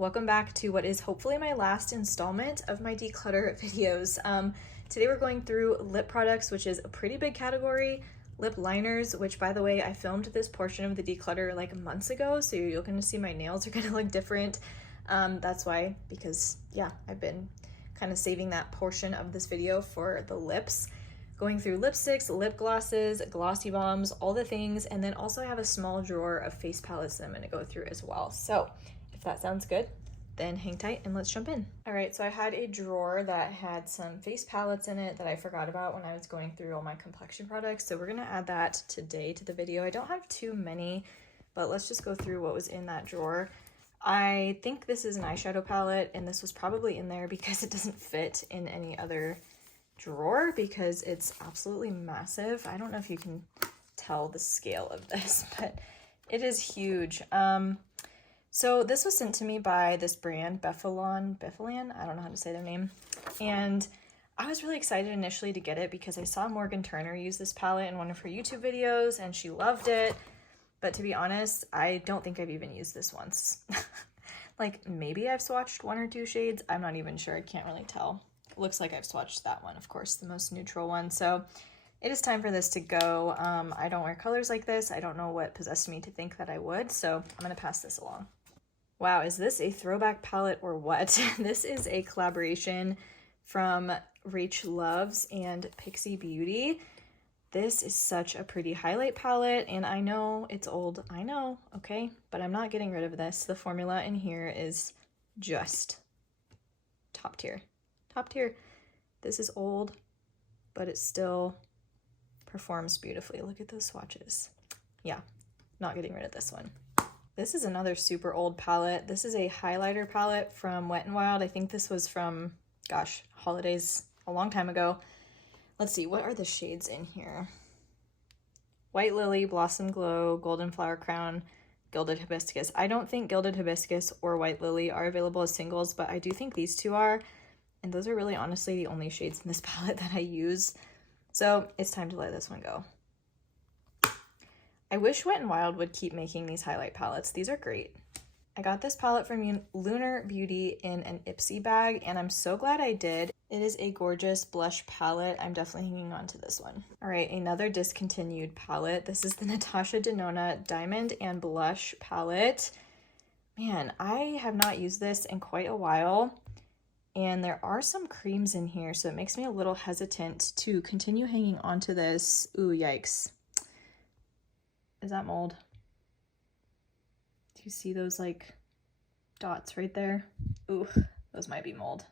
welcome back to what is hopefully my last installment of my declutter videos. Today we're going through lip products, which is a pretty big category, lip liners, which by the way, I filmed this portion of the declutter like months ago, so you're gonna see my nails are gonna look different. That's why, because yeah, I've been kind of saving that portion of this video for the lips. Going through lipsticks, lip glosses, glossy balms, all the things, and then also I have a small drawer of face palettes that I'm gonna go through as well. So if that sounds good, then hang tight and let's jump in. All right, so I had a drawer that had some face palettes in it that I forgot about when I was going through all my complexion products. So we're gonna add that today to the video. I don't have too many, but let's just go through what was in that drawer. I think this is an eyeshadow palette, and this was probably in there because it doesn't fit in any other drawer because it's absolutely massive. I don't know if you can tell the scale of this, but it is huge. So this was sent to me by this brand, Befalan, I don't know how to say their name. And I was really excited initially to get it because I saw Morgan Turner use this palette in one of her YouTube videos and she loved it. But to be honest, I don't think I've even used this once. Like maybe I've swatched one or two shades. I'm not even sure. I can't really tell. It looks like I've swatched that one, of course, the most neutral one. So it is time for this to go. I don't wear colors like this. I don't know what possessed me to think that I would. So I'm going to pass this along. Wow, is this a throwback palette or what? This is a collaboration from Rach Loves and Pixie Beauty. This is such a pretty highlight palette, and I know it's old, I know, okay? But I'm not getting rid of this. The formula in here is just top tier. Top tier. This is old, but it still performs beautifully. Look at those swatches. Yeah, not getting rid of this one. This is another super old palette. This is a highlighter palette from Wet n Wild. I think this was from, gosh, holidays a long time ago. Let's see, what are the shades in here? White Lily, Blossom Glow, Golden Flower Crown, Gilded Hibiscus. I don't think Gilded Hibiscus or White Lily are available as singles, but I do think these two are. And those are really honestly the only shades in this palette that I use. So it's time to let this one go. I wish Wet n Wild would keep making these highlight palettes. These are great. I got this palette from Lunar Beauty in an Ipsy bag, and I'm so glad I did. It is a gorgeous blush palette. I'm definitely hanging on to this one. All right, another discontinued palette. This is the Natasha Denona Diamond and Blush palette. Man, I have not used this in quite a while. And there are some creams in here, so it makes me a little hesitant to continue hanging on to this. Ooh, yikes. Is that mold? Do you see those like dots right there? Ooh, those might be mold.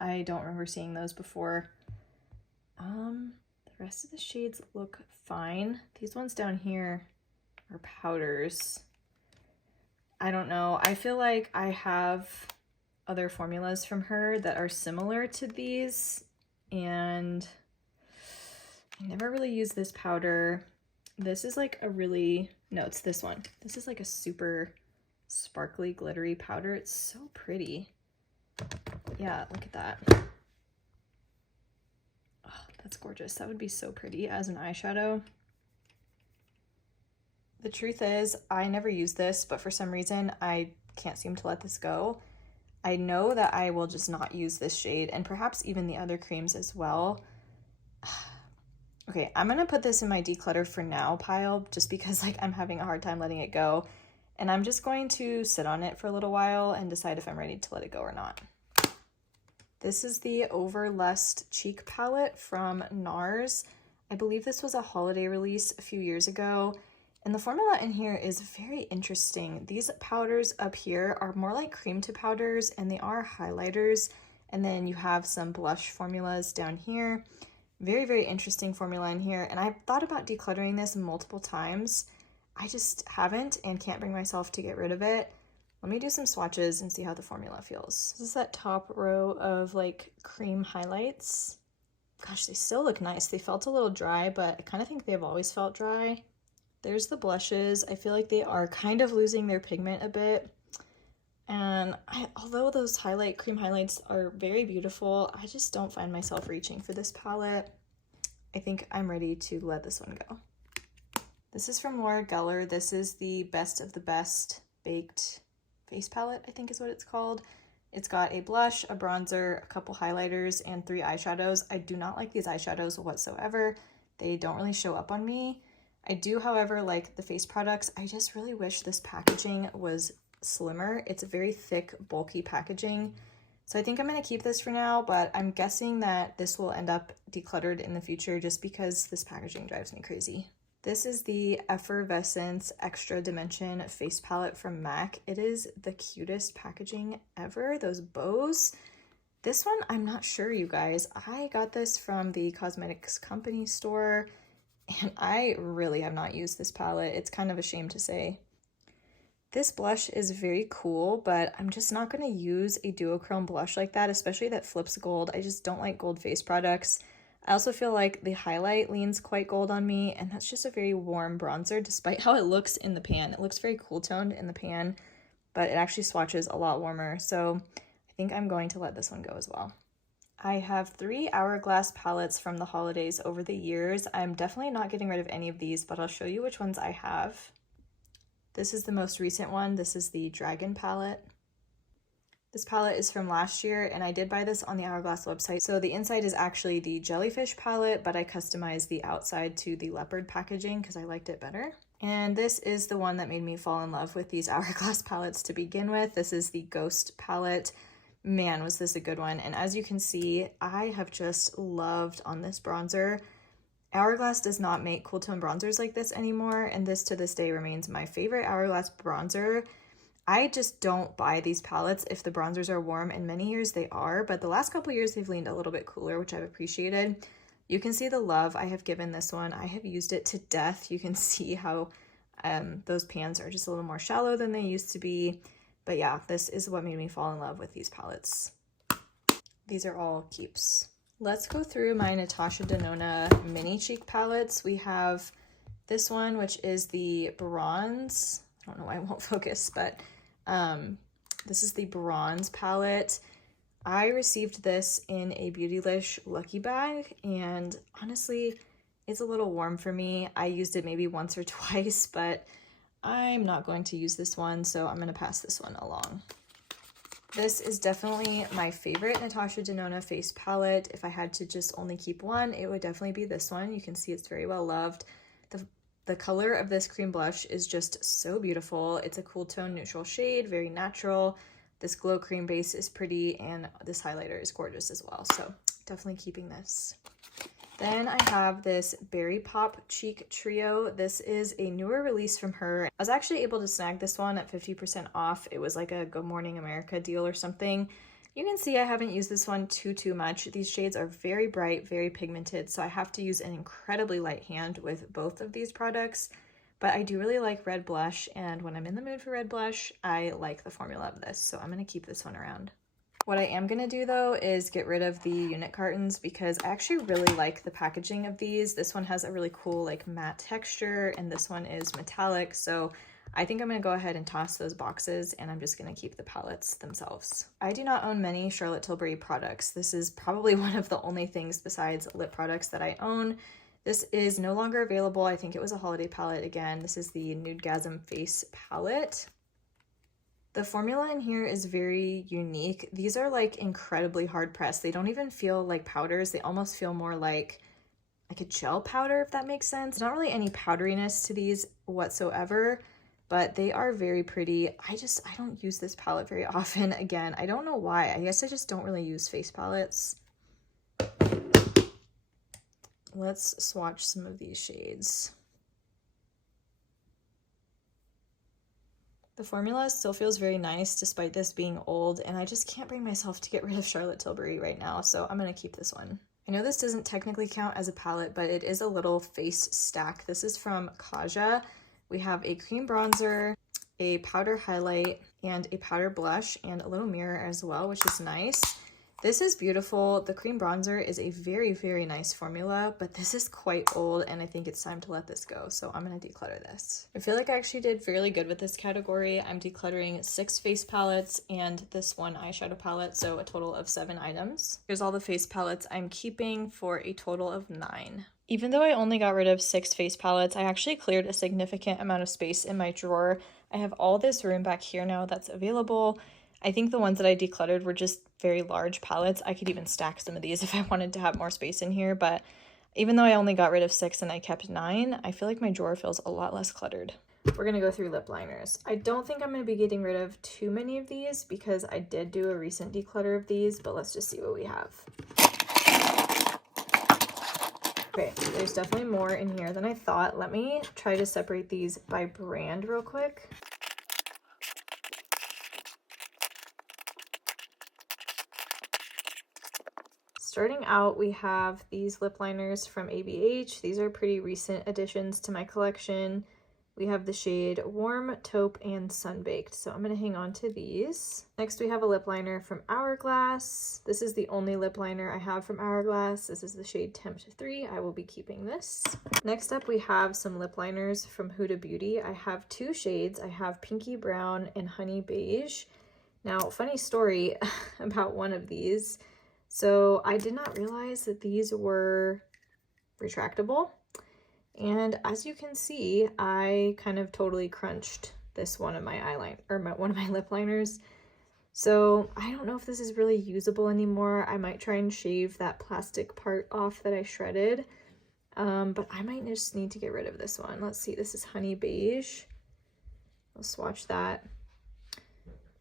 I don't remember seeing those before. The rest of the shades look fine. These ones down here are powders. I don't know. I feel like I have other formulas from her that are similar to these, and I never really used this powder. This is like a really, no, it's this one. This is like a super sparkly, glittery powder. It's so pretty. Yeah, look at that. Oh, that's gorgeous. That would be so pretty as an eyeshadow. The truth is, I never use this, but for some reason, I can't seem to let this go. I know that I will just not use this shade, and perhaps even the other creams as well. Okay, I'm gonna put this in my declutter for now pile just because like I'm having a hard time letting it go. And I'm just going to sit on it for a little while and decide if I'm ready to let it go or not. This is the Overlust Cheek Palette from NARS. I believe this was a holiday release a few years ago. And the formula in here is very interesting. These powders up here are more like cream to powders, and they are highlighters. And then you have some blush formulas down here. Very, very interesting formula in here. And I've thought about decluttering this multiple times. I just haven't and can't bring myself to get rid of it. Let me do some swatches and see how the formula feels. This is that top row of like cream highlights. Gosh, they still look nice. They felt a little dry, but I kind of think they've always felt dry. There's the blushes. I feel like they are kind of losing their pigment a bit. And although those cream highlights are very beautiful, I just don't find myself reaching for this palette. I think I'm ready to let this one go. This is from Laura Geller. This is the Best of the Best Baked face palette, I think is what it's called. It's got a blush, a bronzer, a couple highlighters, and 3 eyeshadows. I do not like these eyeshadows whatsoever. They don't really show up on me. I do, however, like the face products. I just really wish this packaging was slimmer. It's a very thick, bulky packaging. So I think I'm going to keep this for now, but I'm guessing that this will end up decluttered in the future just because this packaging drives me crazy. This is the Effervescence Extra Dimension Face Palette from MAC. It is the cutest packaging ever. Those bows. This one, I'm not sure, you guys. I got this from the Cosmetics Company store, and I really have not used this palette. It's kind of a shame to say. This blush is very cool, but I'm just not going to use a duochrome blush like that, especially that flips gold. I just don't like gold face products. I also feel like the highlight leans quite gold on me, and that's just a very warm bronzer despite how it looks in the pan. It looks very cool toned in the pan, but it actually swatches a lot warmer, so I think I'm going to let this one go as well. I have 3 Hourglass palettes from the holidays over the years. I'm definitely not getting rid of any of these, but I'll show you which ones I have. This is the most recent one. This is the Dragon palette. This palette is from last year, and I did buy this on the Hourglass website. So the inside is actually the Jellyfish palette, but I customized the outside to the leopard packaging because I liked it better. And this is the one that made me fall in love with these Hourglass palettes to begin with. This is the Ghost palette. Man, was this a good one. And as you can see, I have just loved on this bronzer. Hourglass does not make cool tone bronzers like this anymore, and this to this day remains my favorite Hourglass bronzer. I just don't buy these palettes if the bronzers are warm, and many years they are, but the last couple years they've leaned a little bit cooler, which I've appreciated. You can see the love I have given this one. I have used it to death. You can see how those pans are just a little more shallow than they used to be. But yeah, this is what made me fall in love with these palettes. These are all keeps. Let's go through my Natasha Denona mini cheek palettes. We have this one, which is the bronze. I don't know why it won't focus, but this is the bronze palette. I received this in a Beautylish Lucky Bag, and honestly, it's a little warm for me. I used it maybe once or twice, but I'm not going to use this one, so I'm going to pass this one along. This is definitely my favorite Natasha Denona face palette. If I had to just only keep one, it would definitely be this one. You can see it's very well loved. The color of this cream blush is just so beautiful. It's a cool tone neutral shade, very natural. This glow cream base is pretty, and this highlighter is gorgeous as well. So definitely keeping this. Then I have this Berry Pop Cheek Trio. This is a newer release from her. I was actually able to snag this one at 50% off. It was like a Good Morning America deal or something. You can see I haven't used this one too much. These shades are very bright, very pigmented, so I have to use an incredibly light hand with both of these products. But I do really like red blush, and when I'm in the mood for red blush, I like the formula of this, so I'm going to keep this one around. What I am going to do though is get rid of the unit cartons because I actually really like the packaging of these. This one has a really cool like matte texture, and this one is metallic, so I think I'm going to go ahead and toss those boxes, and I'm just going to keep the palettes themselves. I do not own many Charlotte Tilbury products. This is probably one of the only things besides lip products that I own. This is no longer available. I think it was a holiday palette again. This is the Nudegasm Face palette. The formula in here is very unique. These are like incredibly hard pressed. They don't even feel like powders. They almost feel more like a gel powder, if that makes sense. Not really any powderiness to these whatsoever, but they are very pretty. I don't use this palette very often. Again, I don't know why. I guess I just don't really use face palettes. Let's swatch some of these shades. The formula still feels very nice despite this being old, and I just can't bring myself to get rid of Charlotte Tilbury right now, so I'm going to keep this one. I know this doesn't technically count as a palette, but it is a little face stack. This is from Kaja. We have a cream bronzer, a powder highlight, and a powder blush, and a little mirror as well, which is nice. This is beautiful. The cream bronzer is a very, very nice formula, but this is quite old, and I think it's time to let this go, so I'm going to declutter this. I feel like I actually did fairly good with this category. I'm decluttering 6 face palettes and this one eyeshadow palette, so a total of 7 items. Here's all the face palettes I'm keeping for a total of 9. Even though I only got rid of 6 face palettes, I actually cleared a significant amount of space in my drawer. I have all this room back here now that's available. I think the ones that I decluttered were just very large palettes. I could even stack some of these if I wanted to have more space in here, but even though I only got rid of 6 and I kept 9, I feel like my drawer feels a lot less cluttered. We're gonna go through lip liners. I don't think I'm gonna be getting rid of too many of these because I did do a recent declutter of these, but let's just see what we have. Okay, there's definitely more in here than I thought. Let me try to separate these by brand real quick. Starting out, we have these lip liners from ABH. These are pretty recent additions to my collection. We have the shade Warm, Taupe, and Sunbaked, so I'm going to hang on to these. Next, we have a lip liner from Hourglass. This is the only lip liner I have from Hourglass. This is the shade Tempt 3. I will be keeping this. Next up, we have some lip liners from Huda Beauty. I have 2 shades. I have Pinky Brown and Honey Beige. Now, funny story about one of these. So I did not realize that these were retractable. And as you can see, I kind of totally crunched this one of my eyeliner, or one of my lip liners. So I don't know if this is really usable anymore. I might try and shave that plastic part off that I shredded. But I might just need to get rid of this one. Let's see, this is Honey Beige. I'll swatch that.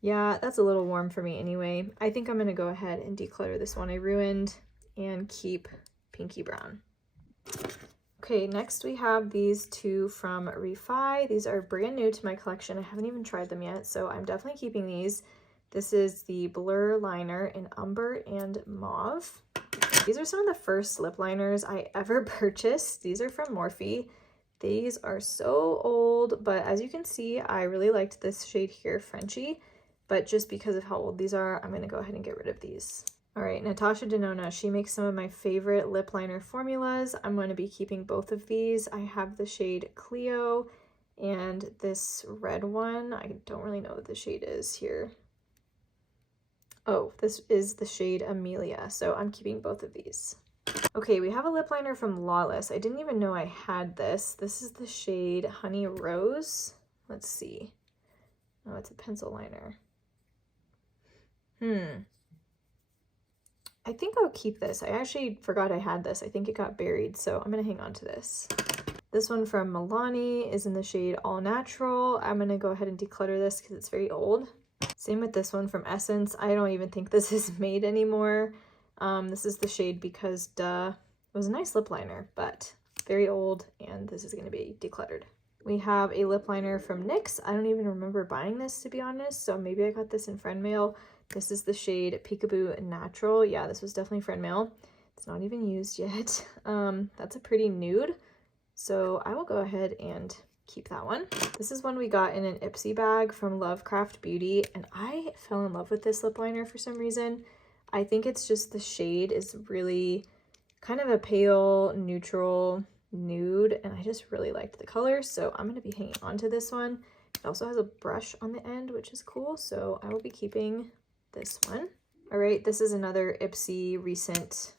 Yeah, that's a little warm for me anyway. I think I'm gonna go ahead and declutter this one I ruined and keep Pinky Brown. Okay, next we have these 2 from Refi. These are brand new to my collection. I haven't even tried them yet, so I'm definitely keeping these. This is the Blur Liner in Umber and Mauve. These are some of the first lip liners I ever purchased. These are from Morphe. These are so old, but as you can see, I really liked this shade here, Frenchie. But just because of how old these are, I'm going to go ahead and get rid of these. All right, Natasha Denona, she makes some of my favorite lip liner formulas. I'm going to be keeping both of these. I have the shade Clio and this red one. I don't really know what the shade is here. Oh, this is the shade Amelia, so I'm keeping both of these. Okay, we have a lip liner from Lawless. I didn't even know I had this. This is the shade Honey Rose. Let's see. Oh, it's a pencil liner. I think I'll keep this. I actually forgot I had this. I think it got buried, so I'm gonna hang on to this. This one from Milani is in the shade All Natural. I'm gonna go ahead and declutter this because it's very old. Same with this one from Essence. I don't even think this is made anymore. This is the shade Because Duh. It was a nice lip liner, but very old, and this is gonna be decluttered. We have a lip liner from NYX. I don't even remember buying this, to be honest, so maybe I got this in friend mail. This is the shade Peekaboo Natural. Yeah, this was definitely friend mail. It's not even used yet. That's a pretty nude, so I will go ahead and keep that one. This is one we got in an Ipsy bag from Lovecraft Beauty, and I fell in love with this lip liner for some reason. I think it's just the shade is really kind of a pale, neutral nude, and I just really liked the color, so I'm going to be hanging on to this one. It also has a brush on the end, which is cool, so I will be keeping this one. All right, this is another Ipsy recent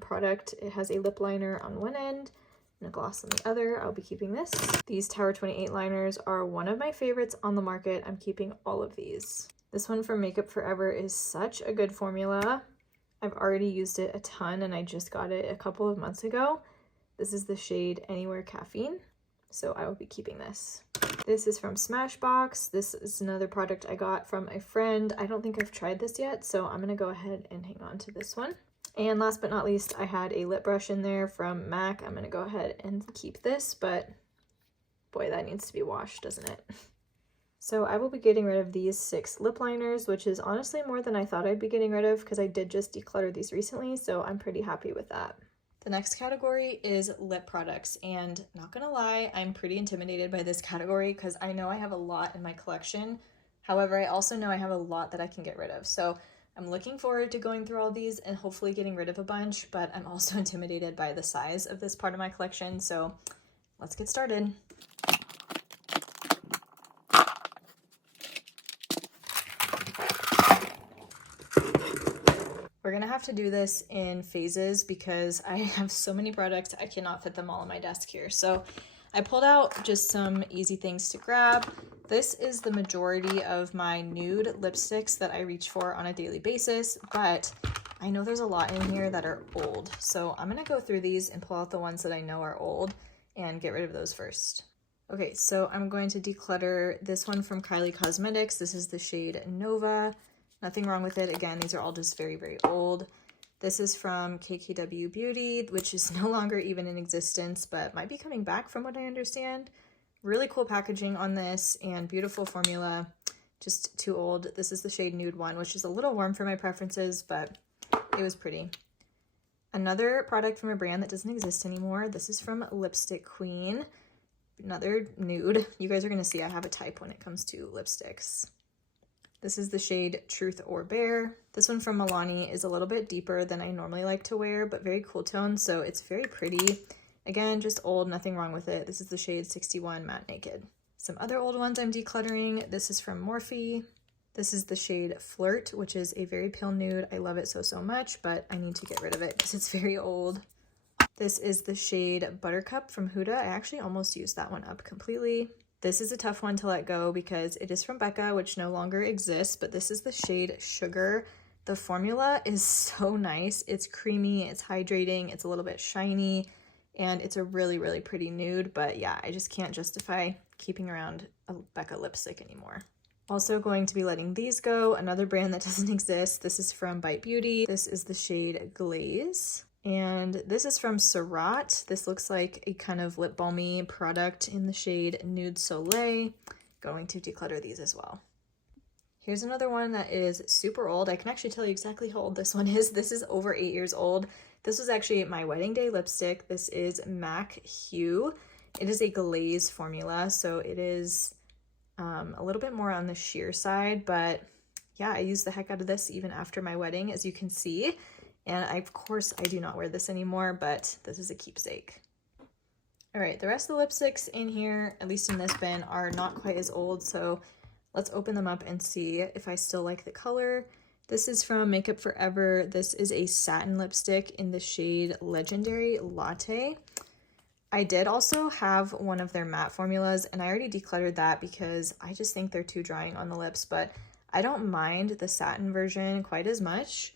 product. It has a lip liner on one end and a gloss on the other. I'll be keeping this. These Tower 28 liners are one of my favorites on the market. I'm keeping all of these. This one from Makeup Forever is such a good formula. I've already used it a ton, and I just got it a couple of months ago. This is the shade Anywhere Caffeine, so I will be keeping this. This is from Smashbox. This is another product I got from a friend. I don't think I've tried this yet, so I'm gonna go ahead and hang on to this one. And last but not least, I had a lip brush in there from MAC. I'm gonna go ahead and keep this, but boy, that needs to be washed, doesn't it? So I will be getting rid of these 6 lip liners, which is honestly more than I thought I'd be getting rid of because I did just declutter these recently, so I'm pretty happy with that. The next category is lip products, and not gonna lie, I'm pretty intimidated by this category because I know I have a lot in my collection. However, I also know I have a lot that I can get rid of. So I'm looking forward to going through all these and hopefully getting rid of a bunch, but I'm also intimidated by the size of this part of my collection. So let's get started. We're gonna have to do this in phases because I have so many products, I cannot fit them all on my desk here. So I pulled out just some easy things to grab. This is the majority of my nude lipsticks that I reach for on a daily basis, but I know there's a lot in here that are old. So I'm gonna go through these and pull out the ones that I know are old and get rid of those first. Okay, so I'm going to declutter this one from Kylie Cosmetics. This is the shade Nova. Nothing wrong with it. Again, these are all just very, very old. This is from KKW Beauty, which is no longer even in existence, but might be coming back from what I understand. Really cool packaging on this and beautiful formula, just too old. This is the shade Nude 1, which is a little warm for my preferences, but it was pretty. Another product from a brand that doesn't exist anymore. This is from Lipstick Queen, another nude. You guys are gonna see I have a type when it comes to lipsticks. This is the shade Truth or Bear. This one from Milani is a little bit deeper than I normally like to wear, but very cool tone, so it's very pretty. Again, just old, nothing wrong with it. This is the shade 61 Matte Naked. Some other old ones I'm decluttering. This is from Morphe. This is the shade Flirt, which is a very pale nude. I love it so, so much, but I need to get rid of it because it's very old. This is the shade Buttercup from Huda. I actually almost used that one up completely. This is a tough one to let go because it is from Becca, which no longer exists, but this is the shade Sugar. The formula is so nice. It's creamy, it's hydrating, it's a little bit shiny, and it's a really, really pretty nude, but yeah, I just can't justify keeping around a Becca lipstick anymore. Also going to be letting these go. Another brand that doesn't exist. This is from Bite Beauty. This is the shade Glaze. And this is from Surratt. This looks like a kind of lip balmy product in the shade Nude Soleil. Going to declutter these as well. Here's another one that is super old. I can actually tell you exactly how old this one is. This is over 8 years old. This was actually my wedding day lipstick. This is MAC Hue. It is a glaze formula, so it is a little bit more on the sheer side, but yeah, I used the heck out of this even after my wedding, as you can see. And of course, I do not wear this anymore, but this is a keepsake. All right, the rest of the lipsticks in here, at least in this bin, are not quite as old, so let's open them up and see if I still like the color. This is from Makeup Forever. This is a satin lipstick in the shade Legendary Latte. I did also have one of their matte formulas, and I already decluttered that because I just think they're too drying on the lips, but I don't mind the satin version quite as much.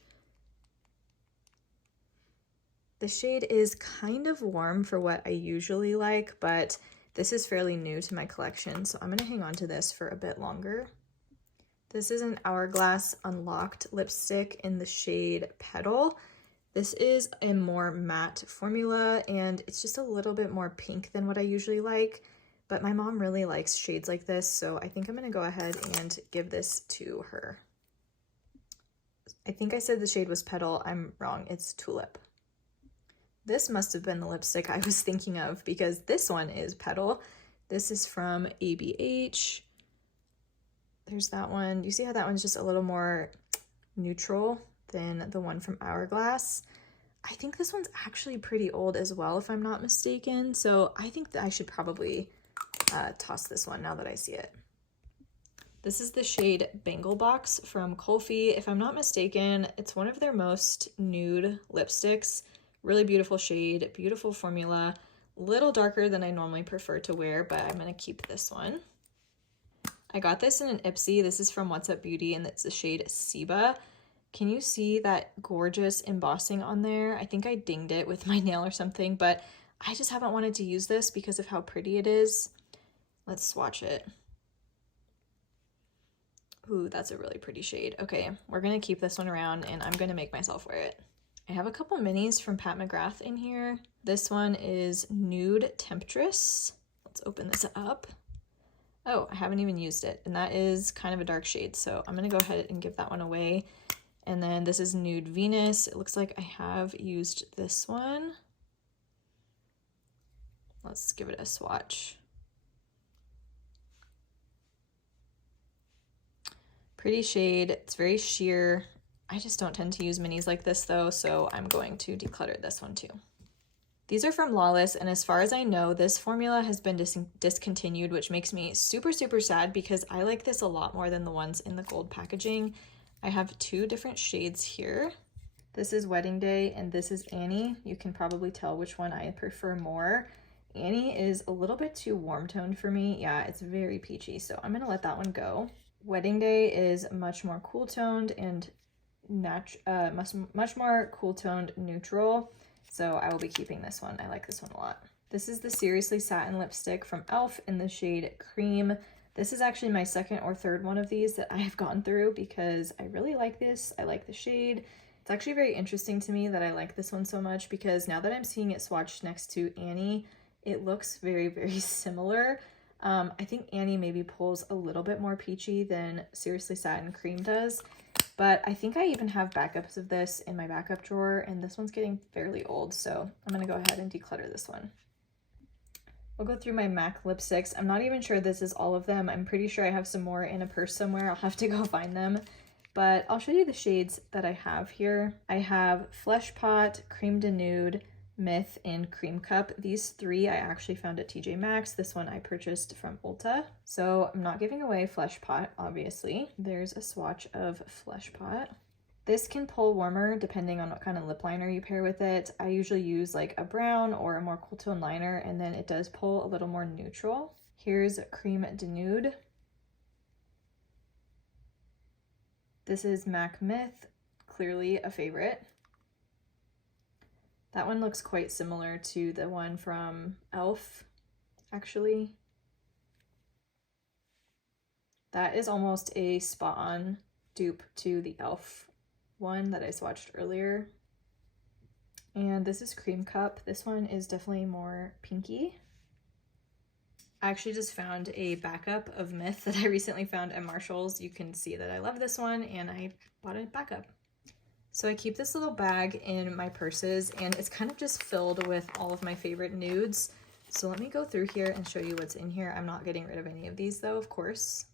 The shade is kind of warm for what I usually like, but this is fairly new to my collection, so I'm gonna hang on to this for a bit longer. This is an Hourglass Unlocked lipstick in the shade Petal. This is a more matte formula, and it's just a little bit more pink than what I usually like, but my mom really likes shades like this, so I think I'm gonna go ahead and give this to her. I think I said the shade was Petal. I'm wrong, it's Tulip. This must have been the lipstick I was thinking of because this one is Petal. This is from ABH. There's that one. You see how that one's just a little more neutral than the one from Hourglass? I think this one's actually pretty old as well, if I'm not mistaken. So I think that I should probably toss this one now that I see it. This is the shade Bangle Box from Kulfi. If I'm not mistaken, it's one of their most nude lipsticks. Really beautiful shade, beautiful formula. A little darker than I normally prefer to wear, but I'm gonna keep this one. I got this in an Ipsy. This is from What's Up Beauty, and it's the shade Seba. Can you see that gorgeous embossing on there? I think I dinged it with my nail or something, but I just haven't wanted to use this because of how pretty it is. Let's swatch it. Ooh, that's a really pretty shade. Okay, we're gonna keep this one around, and I'm gonna make myself wear it. I have a couple minis from Pat McGrath in here. This one is Nude Temptress. Let's open this up. Oh, I haven't even used it, and that is kind of a dark shade, so I'm gonna go ahead and give that one away. And then this is Nude Venus. It looks like I have used this one. Let's give it a swatch. Pretty shade, it's very sheer. I just don't tend to use minis like this though, so I'm going to declutter this one too. These are from Lawless, and as far as I know, this formula has been discontinued, which makes me super, super sad because I like this a lot more than the ones in the gold packaging. I have two different shades here. This is Wedding Day, and this is Annie. You can probably tell which one I prefer more. Annie is a little bit too warm toned for me. Yeah, it's very peachy, so I'm gonna let that one go. Wedding Day is much more cool toned and much more cool toned neutral, so I will be keeping this one. I like this one a lot. This is the Seriously Satin lipstick from e.l.f. in the shade Cream. This is actually my second or third one of these that I have gone through because I really like this. I like the shade. It's actually very interesting to me that I like this one so much because now that I'm seeing it swatched next to Annie, it looks very, very similar. I think Annie maybe pulls a little bit more peachy than Seriously Satin Cream does, but I think I even have backups of this in my backup drawer, and this one's getting fairly old, so I'm gonna go ahead and declutter this one. I'll go through my MAC lipsticks. I'm not even sure this is all of them. I'm pretty sure I have some more in a purse somewhere. I'll have to go find them. But I'll show you the shades that I have here. I have Flesh Pot, Cream de Nude, Myth, and Cream Cup. These three I actually found at TJ Maxx. This one I purchased from Ulta. So I'm not giving away Flesh Pot, obviously. There's a swatch of Flesh Pot. This can pull warmer depending on what kind of lip liner you pair with it. I usually use like a brown or a more cool tone liner, and then it does pull a little more neutral. Here's Cream de Nude. This is MAC Myth, clearly a favorite. That one looks quite similar to the one from e.l.f., actually. That is almost a spot-on dupe to the e.l.f. one that I swatched earlier. And this is Cream Cup. This one is definitely more pinky. I actually just found a backup of Myth that I recently found at Marshall's. You can see that I love this one and I bought a backup. So I keep this little bag in my purses and it's kind of just filled with all of my favorite nudes. So let me go through here and show you what's in here. I'm not getting rid of any of these though, of course.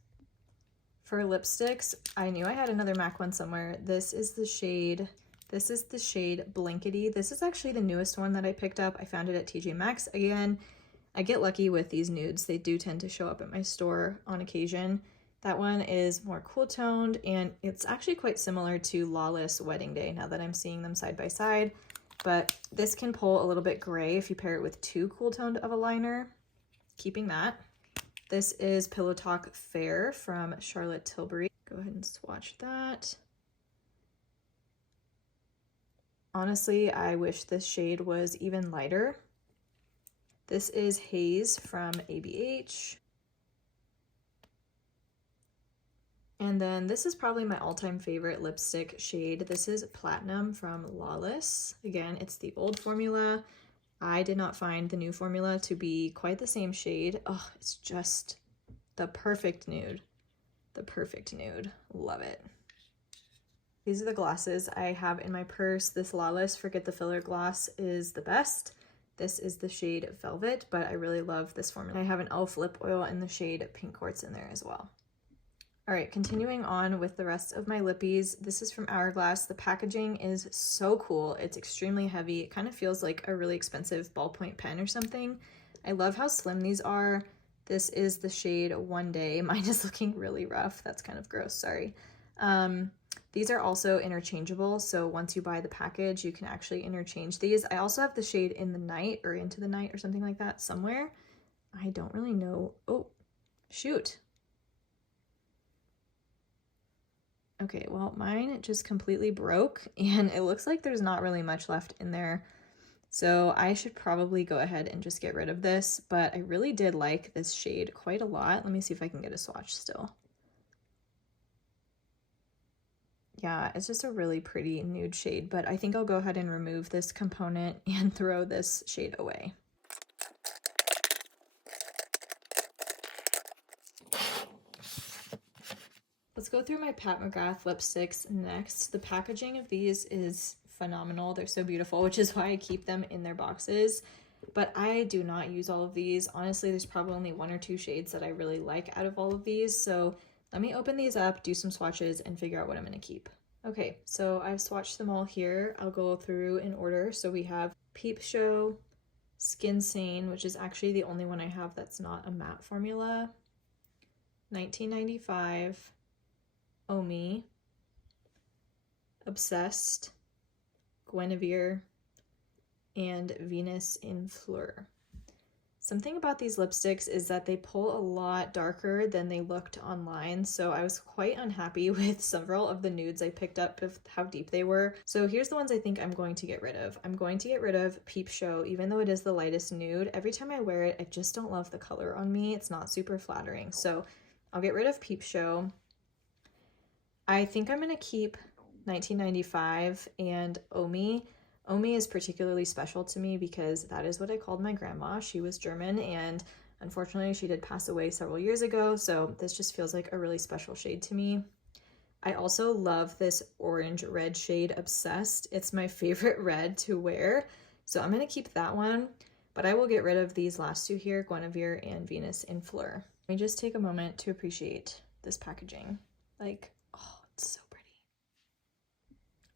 For lipsticks, I knew I had another MAC one somewhere. This is the shade Blankety. This is actually the newest one that I picked up. I found it at TJ Maxx. Again, I get lucky with these nudes. They do tend to show up at my store on occasion. That one is more cool toned and it's actually quite similar to Lawless Wedding Day now that I'm seeing them side by side. But this can pull a little bit gray if you pair it with too cool toned of a liner. Keeping that. This is Pillow Talk Fair from Charlotte Tilbury. Go ahead and swatch that. Honestly, I wish this shade was even lighter. This is Haze from ABH. And then this is probably my all-time favorite lipstick shade. This is Platinum from Lawless. Again, it's the old formula. I did not find the new formula to be quite the same shade. Oh, it's just the perfect nude. The perfect nude. Love it. These are the glosses I have in my purse. This Lawless Forget the Filler gloss is the best. This is the shade Velvet, but I really love this formula. I have an e.l.f. lip oil in the shade Pink Quartz in there as well. All right, continuing on with the rest of my lippies. This is from Hourglass. The packaging is so cool. It's extremely heavy. It kind of feels like a really expensive ballpoint pen or something. I love how slim these are. This is the shade One Day. Mine is looking really rough. That's kind of gross, sorry. These are also interchangeable, so once you buy the package, you can actually interchange these. I also have the shade In the Night or Into the Night or something like that somewhere. I don't really know. Oh, shoot. Okay, well, mine just completely broke and it looks like there's not really much left in there. So I should probably go ahead and just get rid of this, but I really did like this shade quite a lot. Let me see if I can get a swatch still. Yeah, it's just a really pretty nude shade, but I think I'll go ahead and remove this component and throw this shade away. Let's go through my Pat McGrath lipsticks next. The packaging of these is phenomenal. They're so beautiful, which is why I keep them in their boxes. But I do not use all of these. Honestly, there's probably only one or two shades that I really like out of all of these. So let me open these up, do some swatches, and figure out what I'm going to keep. Okay, so I've swatched them all here. I'll go through in order. So we have Peep Show, Skin Sane, which is actually the only one I have that's not a matte formula, 1995, Omi, Obsessed, Guinevere, and Venus in Fleur. Something about these lipsticks is that they pull a lot darker than they looked online, so I was quite unhappy with several of the nudes I picked up of how deep they were. So here's the ones I think I'm going to get rid of. I'm going to get rid of Peep Show, even though it is the lightest nude. Every time I wear it, I just don't love the color on me. It's not super flattering, so I'll get rid of Peep Show. I think I'm going to keep 1995 and Omi. Omi is particularly special to me because that is what I called my grandma. She was German, and unfortunately she did pass away several years ago, so this just feels like a really special shade to me. I also love this orange red shade, Obsessed. It's my favorite red to wear, so I'm going to keep that one, but I will get rid of these last two here, Guinevere and Venus in Fleur. Let me just take a moment to appreciate this packaging. Like, oh, it's so pretty.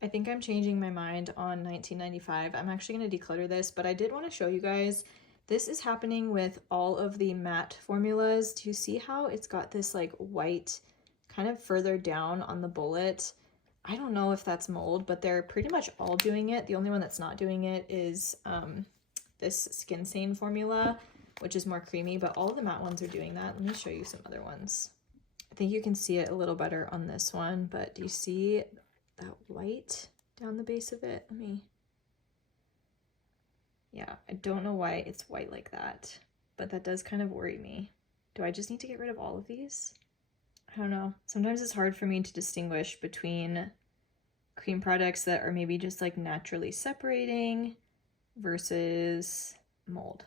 I think I'm changing my mind on 1995. I'm actually going to declutter this, but I did want to show you guys. This is happening with all of the matte formulas. Do you see how it's got this like white kind of further down on the bullet? I don't know if that's mold, but they're pretty much all doing it. The only one that's not doing it is this Skin Sane formula, which is more creamy, but all of the matte ones are doing that. Let me show you some other ones. I think you can see it a little better on this one, but do you see that white down the base of it? Yeah, I don't know why it's white like that, but that does kind of worry me. Do I just need to get rid of all of these? I don't know. Sometimes it's hard for me to distinguish between cream products that are maybe just like naturally separating versus mold.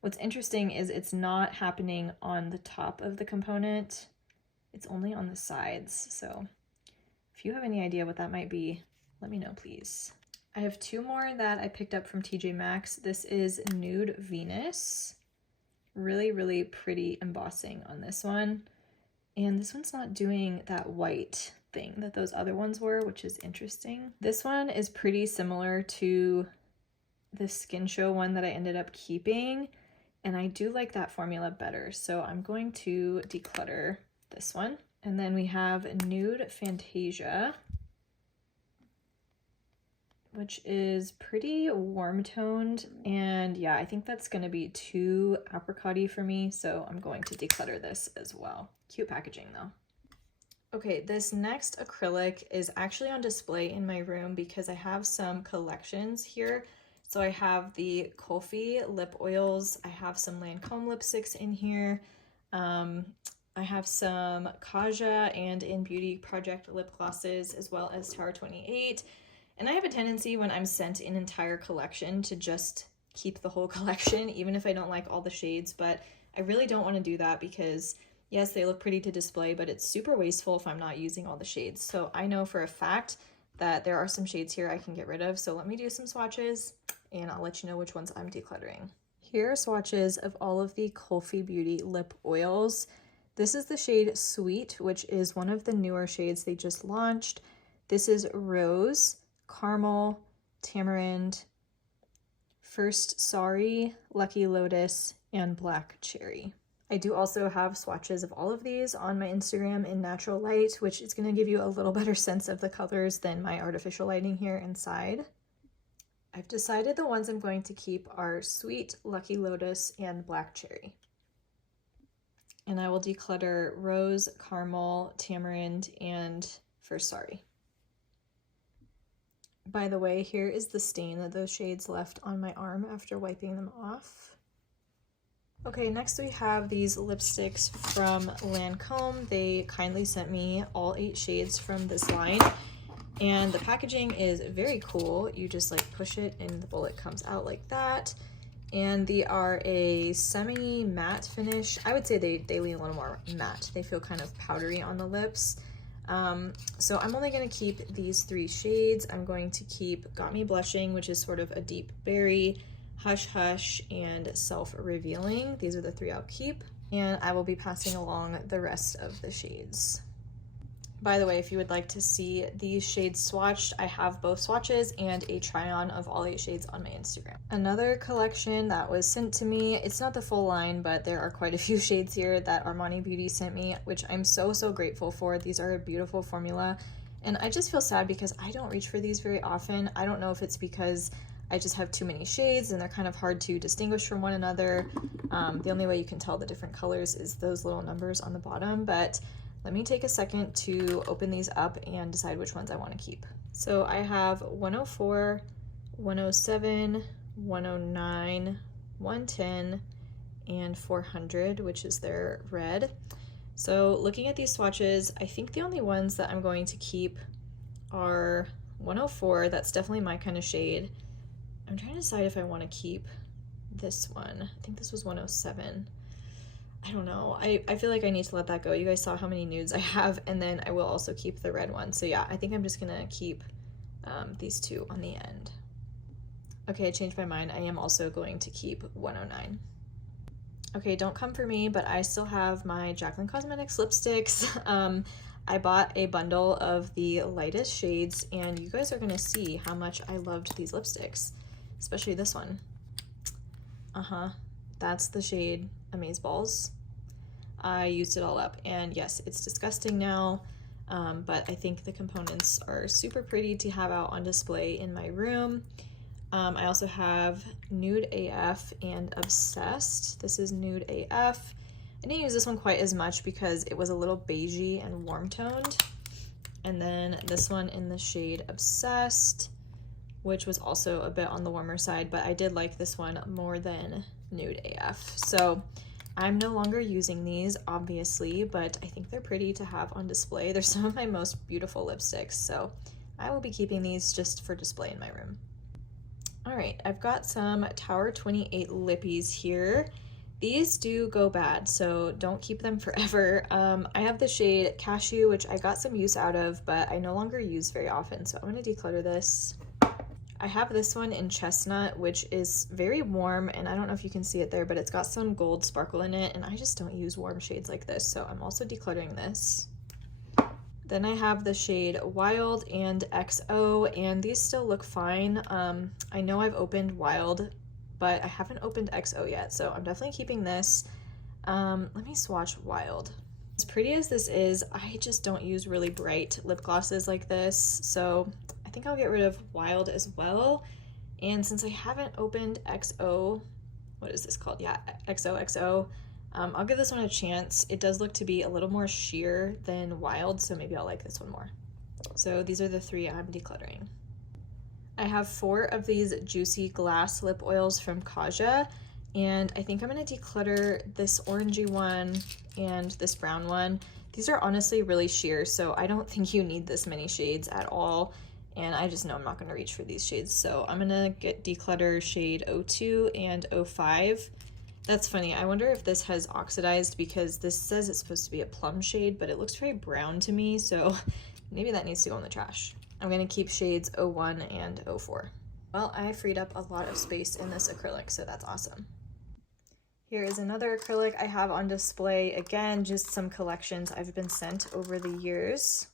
What's interesting is it's not happening on the top of the component. It's only on the sides, so if you have any idea what that might be, let me know, please. I have two more that I picked up from TJ Maxx. This is Nude Venus. Really, really pretty embossing on this one. And this one's not doing that white thing that those other ones were, which is interesting. This one is pretty similar to the Skin Show one that I ended up keeping, and I do like that formula better, so I'm going to declutter this one. And then we have Nude Fantasia, which is pretty warm toned, and yeah, I think that's gonna be too apricot-y for me, so I'm going to declutter this as well. Cute packaging though. Okay, this next acrylic is actually on display in my room because I have some collections here. So I have the Kofi lip oils, I have some Lancome lipsticks in here, I have some Kaja and In Beauty Project lip glosses, as well as Tower 28. And I have a tendency when I'm sent an entire collection to just keep the whole collection, even if I don't like all the shades, but I really don't want to do that because yes, they look pretty to display, but it's super wasteful if I'm not using all the shades. So I know for a fact that there are some shades here I can get rid of. So let me do some swatches and I'll let you know which ones I'm decluttering. Here are swatches of all of the Kofi Beauty lip oils. This is the shade Sweet, which is one of the newer shades they just launched. This is Rose, Caramel, Tamarind, First Sorry, Lucky Lotus, and Black Cherry. I do also have swatches of all of these on my Instagram in natural light, which is going to give you a little better sense of the colors than my artificial lighting here inside. I've decided the ones I'm going to keep are Sweet, Lucky Lotus, and Black Cherry. And I will declutter Rose, Caramel, Tamarind, and First Sorry. By the way, here is the stain that those shades left on my arm after wiping them off. Okay, next we have these lipsticks from Lancome. They kindly sent me all 8 shades from this line, and the packaging is very cool. You just like push it and the bullet comes out like that. And they are a semi-matte finish. I would say they lean a little more matte. They feel kind of powdery on the lips. So I'm only going to keep these 3 shades. I'm going to keep Got Me Blushing, which is sort of a deep berry, Hush Hush, and Self-Revealing. These are the 3 I'll keep. And I will be passing along the rest of the shades. By the way, if you would like to see these shades swatched, I have both swatches and a try-on of all 8 shades on my Instagram. Another collection that was sent to me, it's not the full line, but there are quite a few shades here that Armani Beauty sent me, which I'm so grateful for. These are a beautiful formula, and I just feel sad because I don't reach for these very often. I don't know if it's because I just have too many shades and they're kind of hard to distinguish from one another. The only way you can tell the different colors is those little numbers on the bottom, but let me take a second to open these up and decide which ones I want to keep. So I have 104, 107, 109, 110, and 400, which is their red. So looking at these swatches, I think the only ones that I'm going to keep are 104, that's definitely my kind of shade. I'm trying to decide if I want to keep this one. I think this was 107. I don't know. I feel like I need to let that go. You guys saw how many nudes I have, and then I will also keep the red one. So yeah, I think I'm just gonna keep these two on the end. Okay, I changed my mind. I am also going to keep 109. Okay, don't come for me, but I still have my Jaclyn Cosmetics lipsticks. I bought a bundle of the lightest shades, and you guys are gonna see how much I loved these lipsticks, especially this one. That's the shade Amazeballs. I used it all up, and yes, it's disgusting now, but I think the components are super pretty to have out on display in my room. I also have Nude AF and Obsessed. This is Nude AF. I didn't use this one quite as much because it was a little beigey and warm toned. And then this one in the shade Obsessed, which was also a bit on the warmer side, but I did like this one more than Nude AF. So I'm no longer using these, obviously, but I think they're pretty to have on display. They're some of my most beautiful lipsticks, so I will be keeping these just for display in my room. All right, I've got some Tower 28 lippies here. These do go bad, so don't keep them forever. I have the shade Cashew, which I got some use out of, but I no longer use very often, so I'm gonna declutter this. I have this one in Chestnut, which is very warm, and I don't know if you can see it there, but it's got some gold sparkle in it, and I just don't use warm shades like this, so I'm also decluttering this. Then I have the shade Wild and XO, and these still look fine. I know I've opened Wild, but I haven't opened XO yet, so I'm definitely keeping this. Let me swatch Wild. As pretty as this is, I just don't use really bright lip glosses like this, so I think I'll get rid of Wild as well. And since I haven't opened XO, what is this called? Yeah, XOXO. I'll give this one a chance. It does look to be a little more sheer than Wild, so maybe I'll like this one more. So these are the three I'm decluttering. I have 4 of these Juicy Glass lip oils from Kaja, and I think I'm gonna declutter this orangey one and this brown one. These are honestly really sheer, so I don't think you need this many shades at all, and I just know I'm not gonna reach for these shades, so I'm gonna declutter shade 02 and 05. That's funny, I wonder if this has oxidized because this says it's supposed to be a plum shade, but it looks very brown to me, so maybe that needs to go in the trash. I'm gonna keep shades 01 and 04. Well, I freed up a lot of space in this acrylic, so that's awesome. Here is another acrylic I have on display. Again, just some collections I've been sent over the years.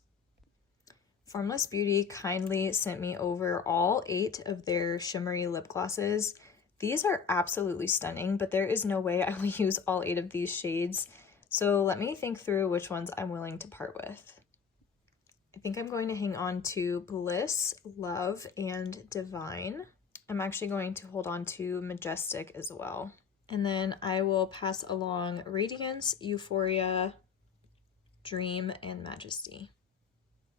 Formless Beauty kindly sent me over all 8 of their shimmery lip glosses. These are absolutely stunning, but there is no way I will use all 8 of these shades. So let me think through which ones I'm willing to part with. I think I'm going to hang on to Bliss, Love, and Divine. I'm actually going to hold on to Majestic as well. And then I will pass along Radiance, Euphoria, Dream, and Majesty.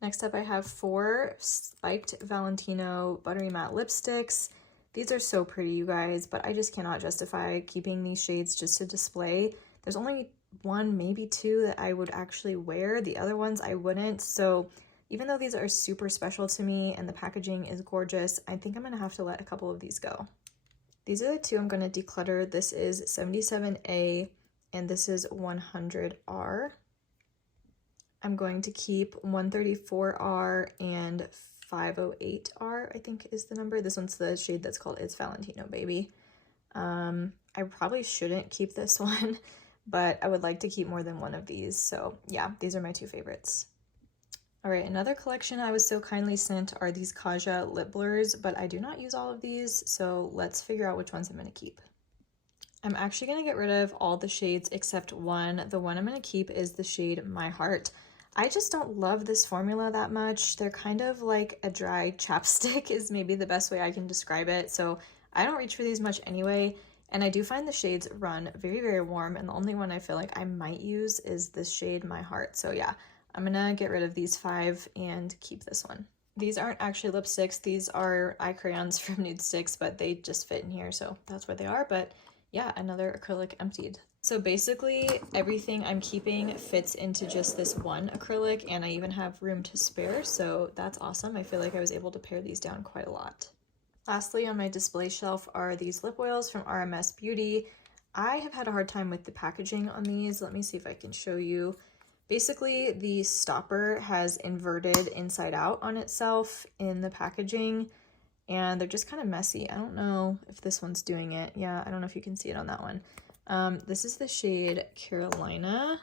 Next up I have 4 Spiked Valentino Buttery Matte Lipsticks. These are so pretty, you guys, but I just cannot justify keeping these shades just to display. There's only 1, maybe 2 that I would actually wear. The other ones I wouldn't. So even though these are super special to me and the packaging is gorgeous, I think I'm gonna have to let a couple of these go. These are the 2 I'm gonna declutter. This is 77A and this is 100R. I'm going to keep 134R and 508R, I think is the number. This one's the shade that's called It's Valentino Baby. I probably shouldn't keep this one, but I would like to keep more than one of these. So yeah, these are my 2 favorites. All right, another collection I was so kindly sent are these Kaja lip blurs, but I do not use all of these, so let's figure out which ones I'm gonna keep. I'm actually gonna get rid of all the shades except one. The one I'm gonna keep is the shade My Heart. I just don't love this formula that much. They're kind of like a dry chapstick is maybe the best way I can describe it. So I don't reach for these much anyway. And I do find the shades run very, very warm. And the only one I feel like I might use is this shade, My Heart. So yeah, I'm gonna get rid of these 5 and keep this one. These aren't actually lipsticks. These are eye crayons from Nude Sticks, but they just fit in here. So that's where they are. But yeah, another acrylic emptied. So basically everything I'm keeping fits into just this one acrylic, and I even have room to spare, so that's awesome. I feel like I was able to pare these down quite a lot. Lastly, on my display shelf are these lip oils from RMS Beauty. I have had a hard time with the packaging on these. Let me see if I can show you. Basically, the stopper has inverted inside out on itself in the packaging, and they're just kind of messy. I don't know if this one's doing it. Yeah, I don't know if you can see it on that one. This is the shade Carolina,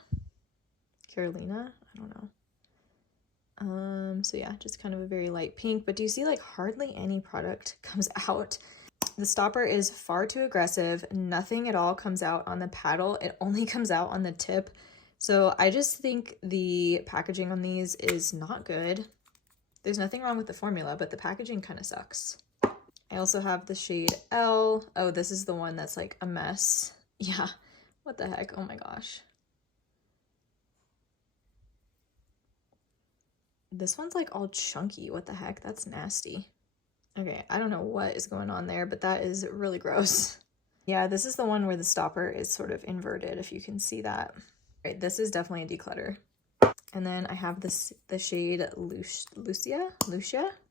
I don't know. So yeah, just kind of a very light pink, but do you see like hardly any product comes out? The stopper is far too aggressive. Nothing at all comes out on the paddle. It only comes out on the tip. So I just think the packaging on these is not good. There's nothing wrong with the formula, but the packaging kind of sucks. I also have the shade L. Oh, this is the one that's like a mess. Yeah, what the heck? Oh my gosh. This one's like all chunky. What the heck? That's nasty. Okay, I don't know what is going on there, but that is really gross. Yeah, this is the one where the stopper is sort of inverted, if you can see that. Right, this is definitely a declutter. And then I have the shade Lucia.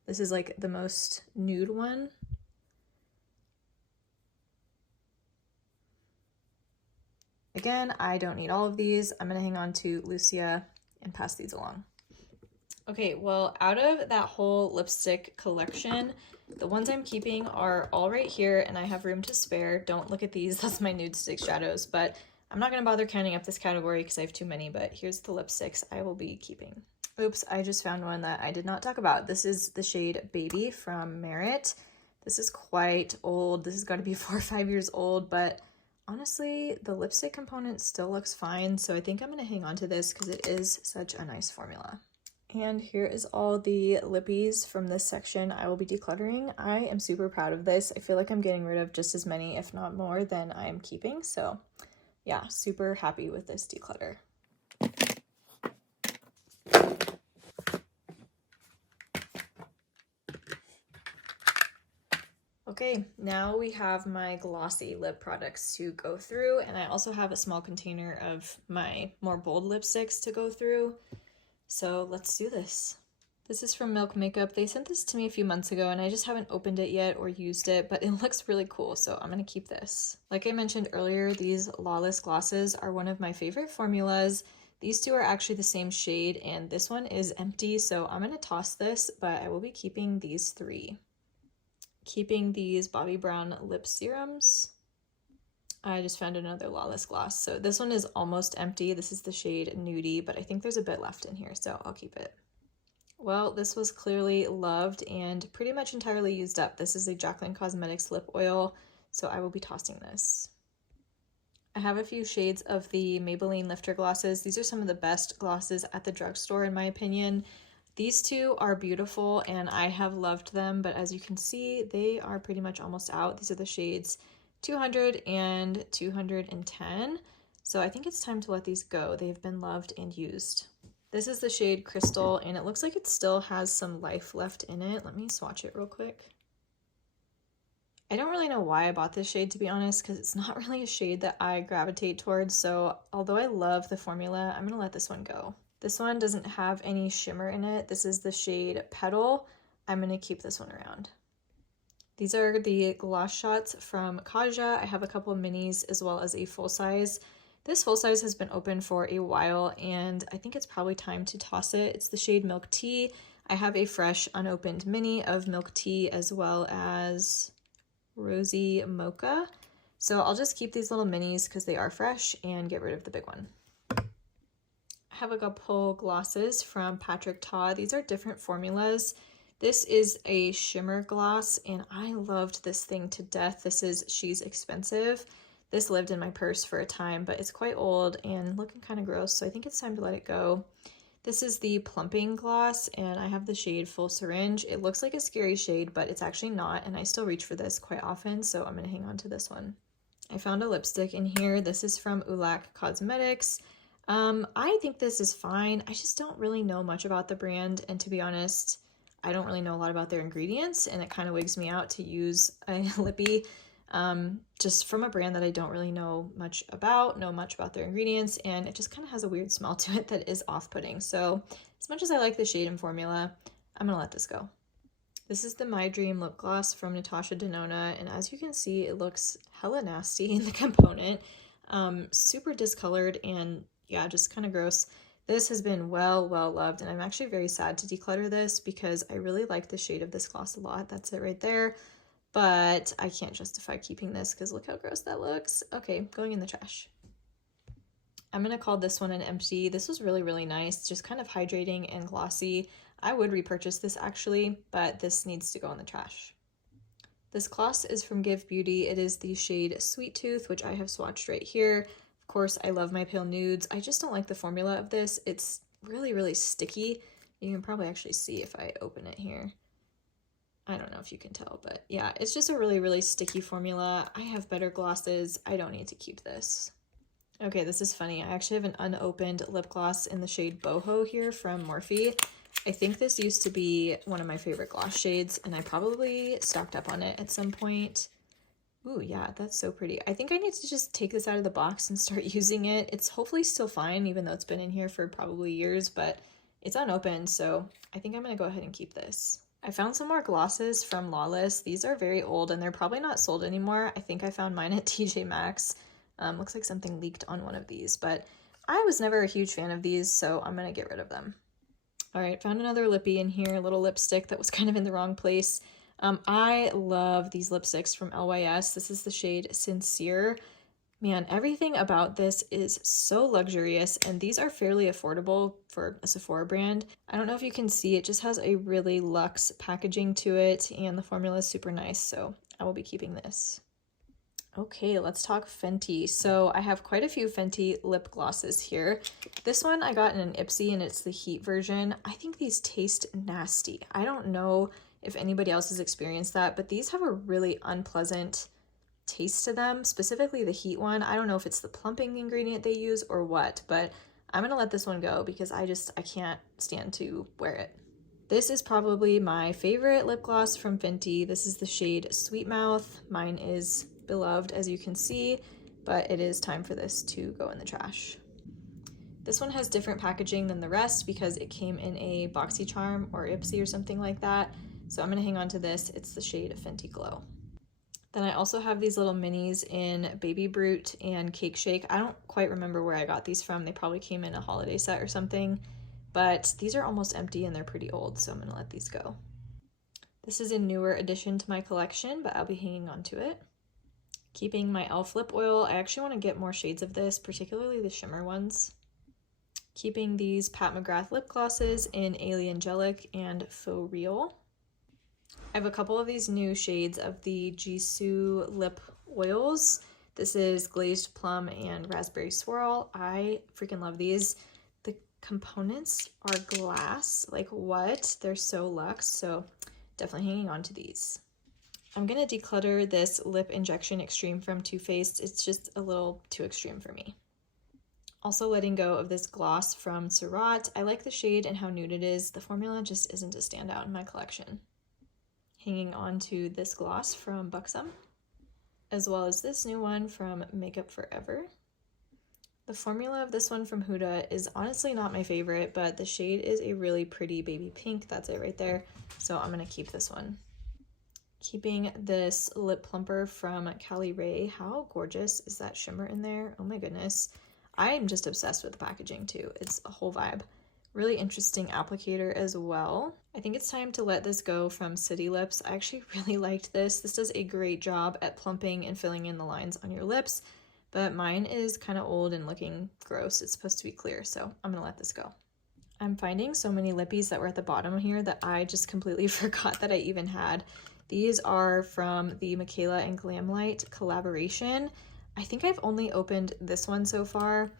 This is like the most nude one. Again, I don't need all of these. I'm gonna hang on to Lucia and pass these along. Okay, well, out of that whole lipstick collection, the ones I'm keeping are all right here, and I have room to spare. Don't look at these, that's my Nude Stick shadows, but I'm not gonna bother counting up this category because I have too many, but here's the lipsticks I will be keeping. Oops, I just found one that I did not talk about. This is the shade Baby from Merit. This is quite old. This has got to be 4 or 5 years old, but honestly, the lipstick component still looks fine, so I think I'm going to hang on to this because it is such a nice formula. And here is all the lippies from this section I will be decluttering. I am super proud of this. I feel like I'm getting rid of just as many, if not more, than I am keeping, so yeah, super happy with this declutter. Okay, now we have my glossy lip products to go through, and I also have a small container of my more bold lipsticks to go through. So let's do this. This is from Milk Makeup. They sent this to me a few months ago and I just haven't opened it yet or used it, but it looks really cool, so I'm gonna keep this. Like I mentioned earlier, these Lawless glosses are one of my favorite formulas. These two are actually the same shade and this one is empty, so I'm gonna toss this, but I will be keeping these 3. Keeping these Bobbi Brown lip serums. I just found another Lawless gloss. So this one is almost empty. This is the shade Nudie, but I think there's a bit left in here, so I'll keep it. Well, this was clearly loved and pretty much entirely used up. This is a Jaclyn Cosmetics lip oil, so I will be tossing this. I have a few shades of the Maybelline Lifter glosses. These are some of the best glosses at the drugstore in my opinion. These two are beautiful and I have loved them, but as you can see, they are pretty much almost out. These are the shades 200 and 210. So I think it's time to let these go. They've been loved and used. This is the shade Crystal and it looks like it still has some life left in it. Let me swatch it real quick. I don't really know why I bought this shade, to be honest, because it's not really a shade that I gravitate towards. So although I love the formula, I'm gonna let this one go. This one doesn't have any shimmer in it. This is the shade Petal. I'm gonna keep this one around. These are the gloss shots from Kaja. I have a couple of minis as well as a full size. This full size has been open for a while and I think it's probably time to toss it. It's the shade Milk Tea. I have a fresh unopened mini of Milk Tea as well as Rosy Mocha. So I'll just keep these little minis because they are fresh and get rid of the big one. I have a couple glosses from Patrick Ta. These are different formulas. This is a shimmer gloss and I loved this thing to death. This is She's Expensive. This lived in my purse for a time, but it's quite old and looking kind of gross, so I think it's time to let it go. This is the plumping gloss, and I have the shade Full Syringe. It looks like a scary shade, but it's actually not, and I still reach for this quite often, so I'm gonna hang on to this one. I found a lipstick in here. This is from Ulac Cosmetics. I think this is fine. I just don't really know much about the brand, and to be honest, I don't really know a lot about their ingredients, and it kind of wigs me out to use a lippy just from a brand that I don't really know much about their ingredients, and it just kind of has a weird smell to it that is off-putting. So as much as I like the shade and formula, I'm gonna let this go. This is the My Dream lip gloss from Natasha Denona, and as you can see, it looks hella nasty in the component. Super discolored and yeah, just kind of gross. This has been well loved, and I'm actually very sad to declutter this because I really like the shade of this gloss a lot. That's it right there. But I can't justify keeping this because look how gross that looks. Okay, going in the trash. I'm gonna call this one an empty. This was really nice, just kind of hydrating and glossy. I would repurchase this actually, but this needs to go in the trash. This gloss is from Give Beauty. It is the shade Sweet Tooth, which I have swatched right here. Of course, I love my pale nudes. I just don't like the formula of this. It's really sticky. You can probably actually see if I open it here. I don't know if you can tell, but yeah, it's just a really sticky formula. I have better glosses. I don't need to keep this. Okay, this is funny. I actually have an unopened lip gloss in the shade Boho here from Morphe. I think this used to be one of my favorite gloss shades, and I probably stocked up on it at some point. Ooh, yeah, that's so pretty. I think I need to just take this out of the box and start using it. It's hopefully still fine, even though it's been in here for probably years, but it's unopened, so I think I'm gonna go ahead and keep this. I found some more glosses from Lawless. These are very old, and they're probably not sold anymore. I think I found mine at TJ Maxx. Looks like something leaked on one of these, but I was never a huge fan of these, so I'm gonna get rid of them. All right, found another lippy in here, a little lipstick that was kind of in the wrong place. I love these lipsticks from LYS. This is the shade Sincere. Man, everything about this is so luxurious, and these are fairly affordable for a Sephora brand. I don't know if you can see, it just has a really luxe packaging to it, and the formula is super nice, so I will be keeping this. Okay, let's talk Fenty. So I have quite a few Fenty lip glosses here. This one I got in an Ipsy, and it's the heat version. I think these taste nasty. I don't know if anybody else has experienced that, but these have a really unpleasant taste to them, specifically the heat one. I don't know if it's the plumping ingredient they use or what, but I'm gonna let this one go because I can't stand to wear it. This is probably my favorite lip gloss from Fenty. This is the shade Sweet Mouth. Mine is beloved, as you can see, but it is time for this to go in the trash. This one has different packaging than the rest because it came in a BoxyCharm or Ipsy or something like that, so I'm gonna hang on to this. It's the shade Fenty Glow. Then I also have these little minis in Baby Brute and Cake Shake. I don't quite remember where I got these from. They probably came in a holiday set or something, but these are almost empty and they're pretty old, so I'm gonna let these go. This is a newer addition to my collection, but I'll be hanging on to it. Keeping my e.l.f. lip oil. I actually want to get more shades of this, particularly the shimmer ones. Keeping these Pat McGrath lip glosses in Aliangelic and Faux Real. I have a couple of these new shades of the Jisoo lip oils. This is Glazed Plum and Raspberry Swirl. I freaking love these. The components are glass. Like what? They're so luxe, so definitely hanging on to these. I'm gonna declutter this Lip Injection Extreme from Too Faced. It's just a little too extreme for me. Also letting go of this gloss from Surratt. I like the shade and how nude it is. The formula just isn't a standout in my collection. Hanging on to this gloss from Buxom, as well as this new one from Makeup Forever. The formula of this one from Huda is honestly not my favorite, but the shade is a really pretty baby pink. That's it right there. So I'm gonna keep this one. Keeping this lip plumper from Cali Ray. How gorgeous is that shimmer in there? Oh my goodness. I am just obsessed with the packaging too. It's a whole vibe. Really interesting applicator as well. I think it's time to let this go from City Lips. I actually really liked this. This does a great job at plumping and filling in the lines on your lips, but mine is kind of old and looking gross. It's supposed to be clear, so I'm gonna let this go. I'm finding so many lippies that were at the bottom here that I just completely forgot that I even had. These are from the Michaela and Glamlight collaboration. I think I've only opened this one so far.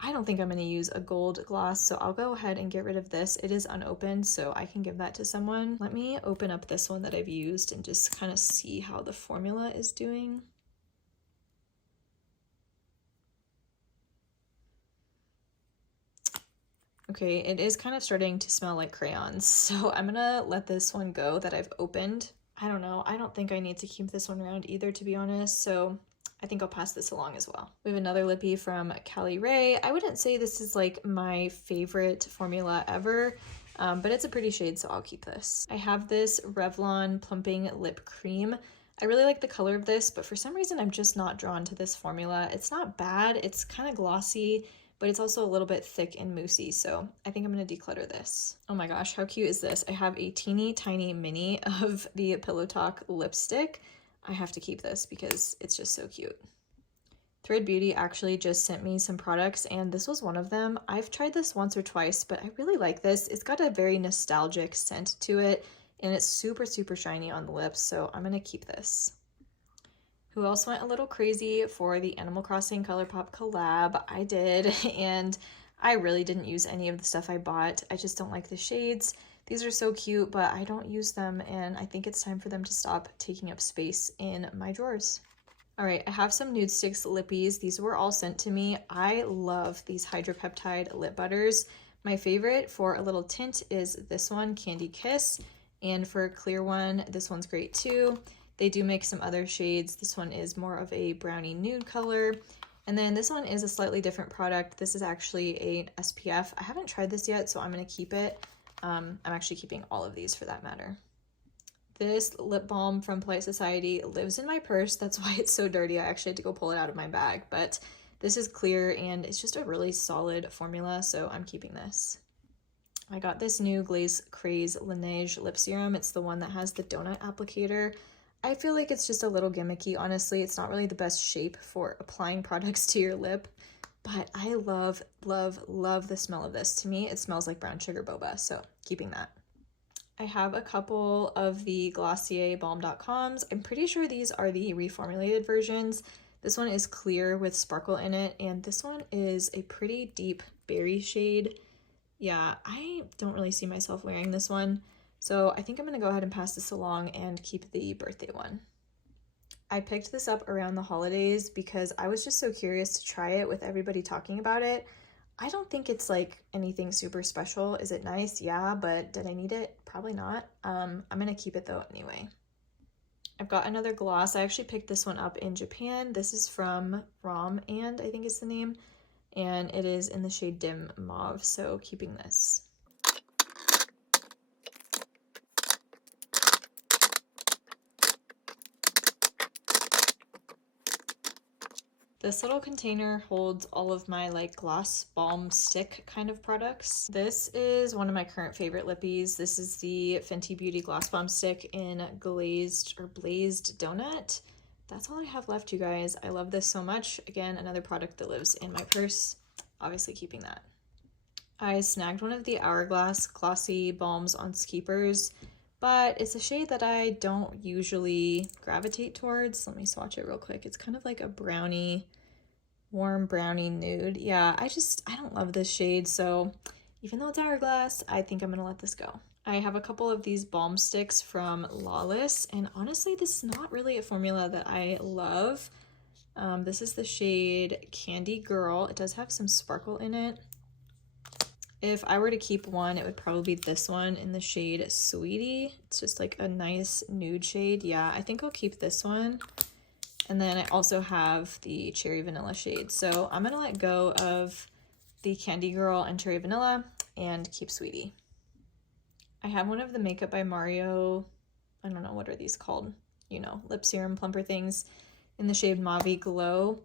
I don't think I'm going to use a gold gloss, so I'll go ahead and get rid of this. It is unopened, so I can give that to someone. Let me open up this one that I've used and just kind of see how the formula is doing. Okay, it is kind of starting to smell like crayons, so I'm gonna let this one go that I've opened. I don't know, I don't think I need to keep this one around either, to be honest, so I think I'll pass this along as well. We have another lippy from Cali Ray. I wouldn't say this is like my favorite formula ever, but it's a pretty shade, so I'll keep this. I have this Revlon Plumping Lip Cream. I really like the color of this, but for some reason I'm just not drawn to this formula. It's not bad, it's kind of glossy, but it's also a little bit thick and moussey, so I think I'm gonna declutter this. Oh my gosh, how cute is this? I have a teeny tiny mini of the Pillow Talk lipstick. I have to keep this because it's just so cute. Thread Beauty actually just sent me some products, and this was one of them. I've tried this once or twice, but I really like this. It's got a very nostalgic scent to it, and it's super, super shiny on the lips, so I'm gonna keep this. Who else went a little crazy for the Animal Crossing ColourPop collab? I did, and I really didn't use any of the stuff I bought. I just don't like the shades. These are so cute, but I don't use them, and I think it's time for them to stop taking up space in my drawers. All right, I have some Nude Sticks lippies. These were all sent to me. I love these hydropeptide lip butters. My favorite for a little tint is this one, Candy Kiss, and for a clear one, this one's great too. They do make some other shades. This one is more of a brownie nude color. And then this one is a slightly different product. This is actually a SPF. I haven't tried this yet, so I'm gonna keep it. I'm actually keeping all of these for that matter. This lip balm from Polite Society lives in my purse. That's why it's so dirty. I actually had to go pull it out of my bag, but this is clear and it's just a really solid formula, so I'm keeping this. I got this new Glaze Craze Laneige lip serum. It's the one that has the donut applicator. I feel like it's just a little gimmicky, honestly. It's not really the best shape for applying products to your lip, but I love, love, love the smell of this. To me, it smells like brown sugar boba, so keeping that. I have a couple of the Glossier Balm.coms. I'm pretty sure these are the reformulated versions. This one is clear with sparkle in it, and this one is a pretty deep berry shade. Yeah, I don't really see myself wearing this one, so I think I'm gonna go ahead and pass this along and keep the birthday one. I picked this up around the holidays because I was just so curious to try it with everybody talking about it. I don't think it's like anything super special. Is it nice? Yeah, but did I need it? Probably not. I'm gonna keep it though anyway. I've got another gloss. I actually picked this one up in Japan. This is from Rom and I think is the name, and it is in the shade Dim Mauve, so keeping this. This little container holds all of my like gloss balm stick kind of products. This is one of my current favorite lippies. This is the Fenty Beauty Gloss Balm Stick in Glazed or Blazed Donut. That's all I have left, you guys. I love this so much. Again, another product that lives in my purse. Obviously keeping that. I snagged one of the Hourglass Glossy Balms on Skeepers, but it's a shade that I don't usually gravitate towards. Let me swatch it real quick. It's kind of like a brownie, warm brownie nude. Yeah, I don't love this shade, so even though it's Hourglass, I think I'm gonna let this go. I have a couple of these balm sticks from Lawless, and honestly, this is not really a formula that I love. This is the shade Candy Girl. It does have some sparkle in it. If I were to keep one, it would probably be this one in the shade Sweetie. It's just like a nice nude shade. Yeah, I think I'll keep this one. And then I also have the Cherry Vanilla shade. So I'm gonna let go of the Candy Girl and Cherry Vanilla and keep Sweetie. I have one of the Makeup by Mario, I don't know, what are these called? You know, lip serum plumper things in the shade Mauve Glow.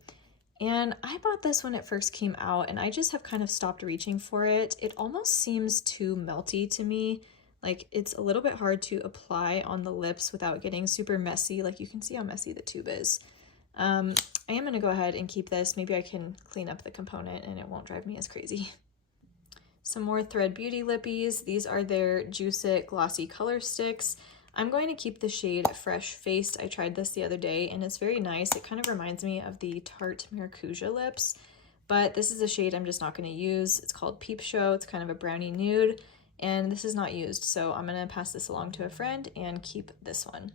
And I bought this when it first came out, and I just have kind of stopped reaching for it. It almost seems too melty to me. Like, it's a little bit hard to apply on the lips without getting super messy. Like, you can see how messy the tube is. I am going to go ahead and keep this. Maybe I can clean up the component and it won't drive me as crazy. Some more Thread Beauty lippies. These are their Juice It Glossy Color Sticks. I'm going to keep the shade Fresh Faced. I tried this the other day and it's very nice. It kind of reminds me of the Tarte Maracuja lips, but this is a shade I'm just not going to use. It's called Peep Show. It's kind of a brownie nude, and this is not used, so I'm going to pass this along to a friend and keep this one.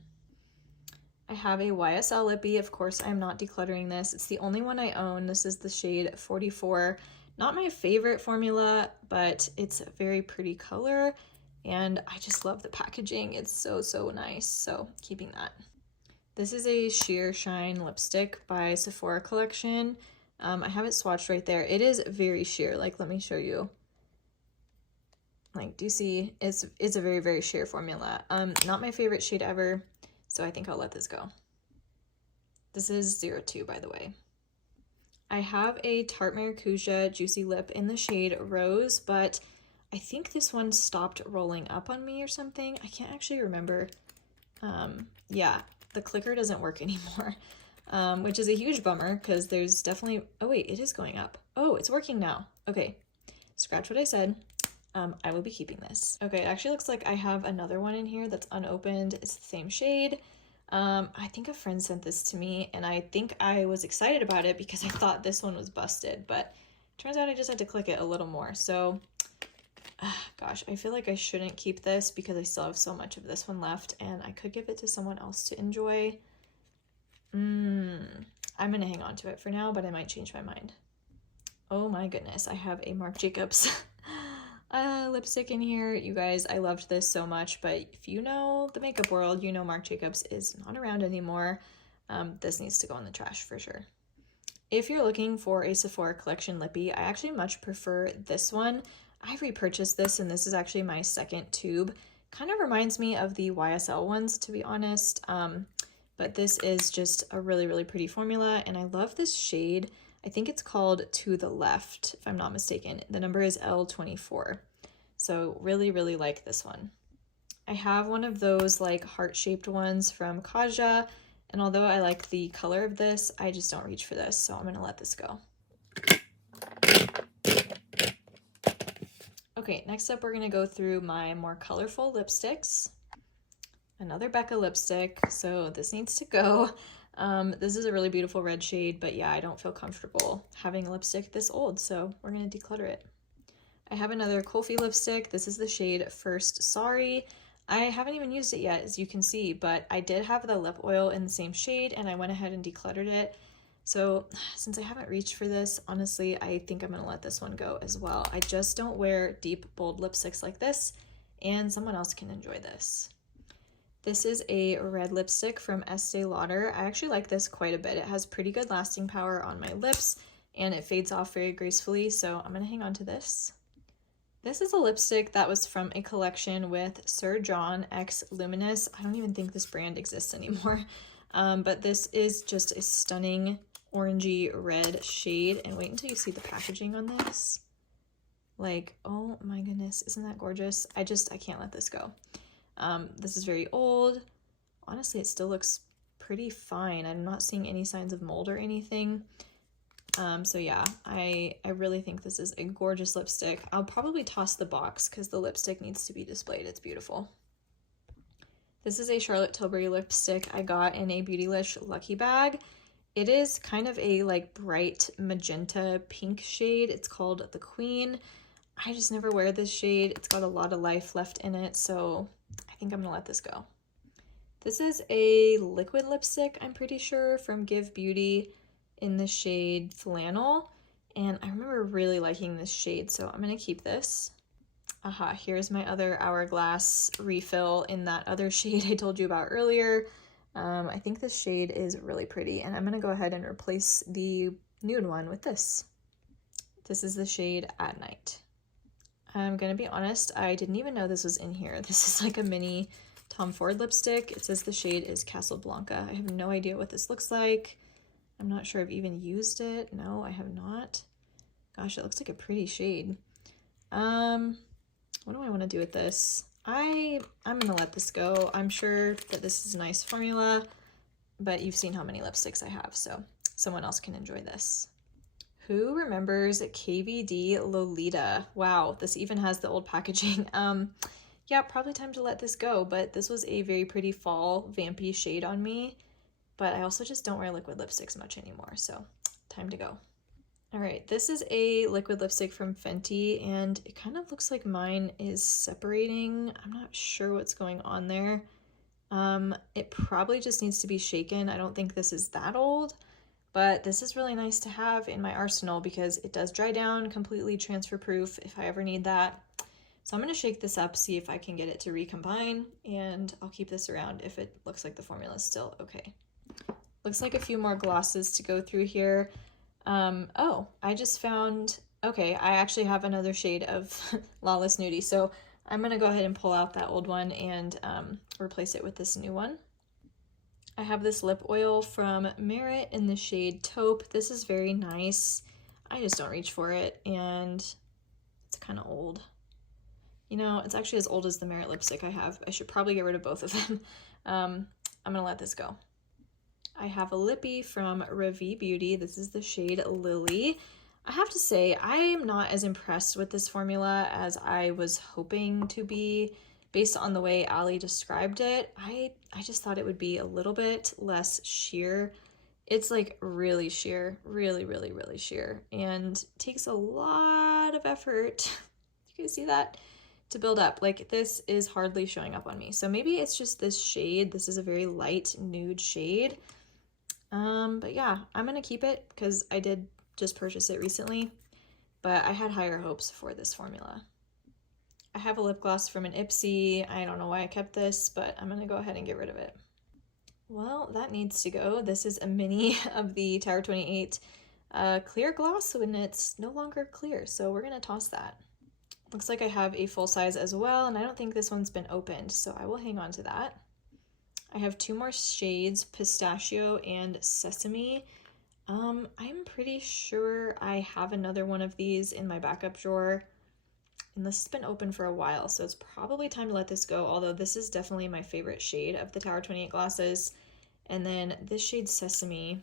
I have a YSL lippy. Of course, I'm not decluttering this. It's the only one I own. This is the shade 44. Not my favorite formula, but it's a very pretty color, and I just love the packaging. It's so, so nice, so keeping that. This is a Sheer Shine lipstick by Sephora Collection. I have it swatched right there. It is very sheer. Like, let me show you. Like, do you see? It's a very, very sheer formula. Not my favorite shade ever, so I think I'll let this go. This is 02, by the way. I have a Tarte Maracuja Juicy Lip in the shade Rose, but I think this one stopped rolling up on me or something. I can't actually remember. Yeah, the clicker doesn't work anymore, which is a huge bummer because there's definitely, oh wait, it is going up. Oh, it's working now. Okay, scratch what I said. I will be keeping this. Okay, it actually looks like I have another one in here that's unopened. It's the same shade. I think a friend sent this to me, and I think I was excited about it because I thought this one was busted, but turns out I just had to click it a little more. So, gosh, I feel like I shouldn't keep this because I still have so much of this one left, and I could give it to someone else to enjoy. I'm gonna hang on to it for now, but I might change my mind. Oh my goodness, I have a Marc Jacobs lipstick in here. You guys, I loved this so much, but if you know the makeup world, you know Marc Jacobs is not around anymore. This needs to go in the trash for sure. If you're looking for a Sephora Collection lippy, I actually much prefer this one. I repurchased this, and this is actually my second tube. Kind of reminds me of the YSL ones, to be honest, but this is just a really, really pretty formula, and I love this shade. I think it's called To the Left, if I'm not mistaken. The number is L24. So really, really like this one. I have one of those like heart-shaped ones from Kaja, and although I like the color of this, I just don't reach for this, so I'm gonna let this go. Okay, next up we're gonna go through my more colorful lipsticks. Another Becca lipstick, so this needs to go. This is a really beautiful red shade, but yeah, I don't feel comfortable having a lipstick this old, so we're gonna declutter it. I have another Kulfi lipstick. This is the shade First Sorry. I haven't even used it yet, as you can see, but I did have the lip oil in the same shade, and I went ahead and decluttered it. So since I haven't reached for this, honestly, I think I'm gonna let this one go as well. I just don't wear deep, bold lipsticks like this, and someone else can enjoy this. This is a red lipstick from Estee Lauder. I actually like this quite a bit. It has pretty good lasting power on my lips, and it fades off very gracefully, so I'm gonna hang on to this. This is a lipstick that was from a collection with Sir John X Luminous. I don't even think this brand exists anymore, but this is just a stunning orangey red shade, and wait until you see the packaging on this. Like, oh my goodness, isn't that gorgeous? I can't let this go. This is very old. Honestly, it still looks pretty fine. I'm not seeing any signs of mold or anything. So yeah, I really think this is a gorgeous lipstick. I'll probably toss the box because the lipstick needs to be displayed. It's beautiful. This is a Charlotte Tilbury lipstick I got in a Beautylish Lucky Bag. It is kind of a like bright magenta pink shade. It's called The Queen. I just never wear this shade. It's got a lot of life left in it, so I think I'm gonna let this go. This is a liquid lipstick, I'm pretty sure, from Give Beauty in the shade Flannel, and I remember really liking this shade, so I'm gonna keep this. Aha, here's my other Hourglass refill in that other shade I told you about earlier. I think this shade is really pretty, and I'm gonna go ahead and replace the nude one with this. This is the shade At Night. I'm gonna be honest, I didn't even know this was in here. This is like a mini Tom Ford lipstick. It says the shade is Casablanca. I have no idea what this looks like. I'm not sure I've even used it. No, I have not. Gosh, it looks like a pretty shade. What do I want to do with this? I'm gonna let this go. I'm sure that this is a nice formula, but you've seen how many lipsticks I have, so someone else can enjoy this. Who remembers KVD Lolita? Wow, this even has the old packaging. Yeah, probably time to let this go, but this was a very pretty fall vampy shade on me, but I also just don't wear liquid lipsticks much anymore, so time to go. All right, this is a liquid lipstick from Fenty, and it kind of looks like mine is separating. I'm not sure what's going on there. It probably just needs to be shaken. I don't think this is that old, but this is really nice to have in my arsenal because it does dry down, completely transfer proof if I ever need that. So I'm gonna shake this up, see if I can get it to recombine, and I'll keep this around if it looks like the formula is still okay. Looks like a few more glosses to go through here. Oh, I just found, okay, I actually have another shade of Lawless Nudie, so I'm gonna go ahead and pull out that old one and replace it with this new one. I have this lip oil from Merit in the shade Taupe. This is very nice. I just don't reach for it, and it's kind of old. You know, it's actually as old as the Merit lipstick I have. I should probably get rid of both of them. I'm gonna let this go. I have a lippy from Ravi Beauty. This is the shade Lily. I have to say, I am not as impressed with this formula as I was hoping to be based on the way Ali described it. I just thought it would be a little bit less sheer. It's like really sheer, really, really, really sheer, and takes a lot of effort. You can see that to build up. Like, this is hardly showing up on me. So maybe it's just this shade. This is a very light nude shade. But yeah, I'm gonna keep it because I did just purchase it recently, but I had higher hopes for this formula. I have a lip gloss from an Ipsy. I don't know why I kept this, but I'm gonna go ahead and get rid of it. Well, that needs to go. This is a mini of the Tower 28 clear gloss when it's no longer clear, so we're gonna toss that. Looks like I have a full size as well, and I don't think this one's been opened, so I will hang on to that. I have two more shades, Pistachio and Sesame. I'm pretty sure I have another one of these in my backup drawer, and this has been open for a while, so it's probably time to let this go, although this is definitely my favorite shade of the Tower 28 glosses. And then this shade Sesame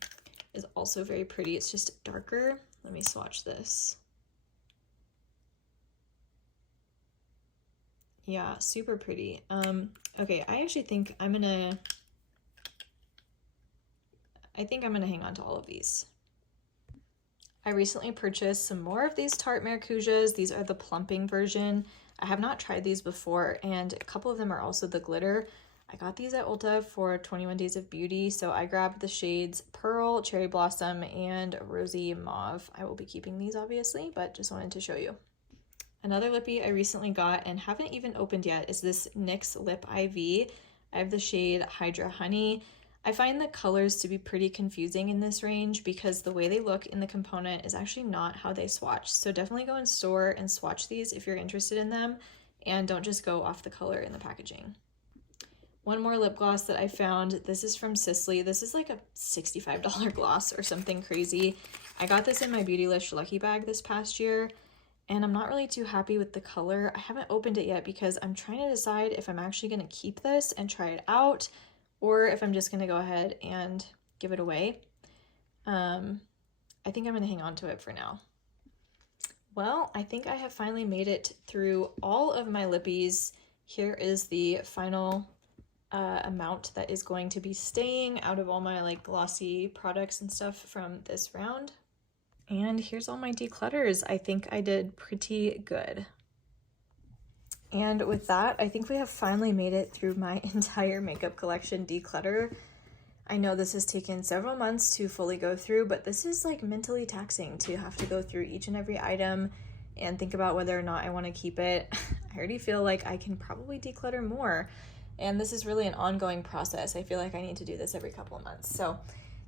is also very pretty. It's just darker. Let me swatch this. Yeah, super pretty. Okay, I actually think I'm gonna hang on to all of these. I recently purchased some more of these Tarte Maracujas. These are the plumping version. I have not tried these before, and a couple of them are also the glitter. I got these at Ulta for 21 Days of Beauty, so I grabbed the shades Pearl, Cherry Blossom, and Rosy Mauve. I will be keeping these, obviously, but just wanted to show you. Another lippy I recently got and haven't even opened yet is this NYX Lip IV. I have the shade Hydra Honey. I find the colors to be pretty confusing in this range because the way they look in the component is actually not how they swatch. So definitely go in store and swatch these if you're interested in them, and don't just go off the color in the packaging. One more lip gloss that I found, this is from Sisley. This is like a $65 gloss or something crazy. I got this in my Beautylish Lucky Bag this past year, and I'm not really too happy with the color. I haven't opened it yet because I'm trying to decide if I'm actually going to keep this and try it out, or if I'm just going to go ahead and give it away. I think I'm going to hang on to it for now. Well, I think I have finally made it through all of my lippies. Here is the final amount that is going to be staying out of all my like glossy products and stuff from this round. And here's all my declutters. I think I did pretty good. And with that, I think we have finally made it through my entire makeup collection declutter. I know this has taken several months to fully go through, but this is like mentally taxing to have to go through each and every item and think about whether or not I want to keep it. I already feel like I can probably declutter more, and this is really an ongoing process. I feel like I need to do this every couple of months. So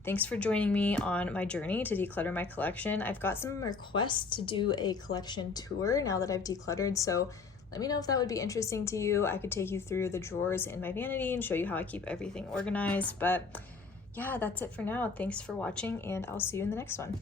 thanks for joining me on my journey to declutter my collection. I've got some requests to do a collection tour now that I've decluttered, so let me know if that would be interesting to you. I could take you through the drawers in my vanity and show you how I keep everything organized. But yeah, that's it for now. Thanks for watching, and I'll see you in the next one.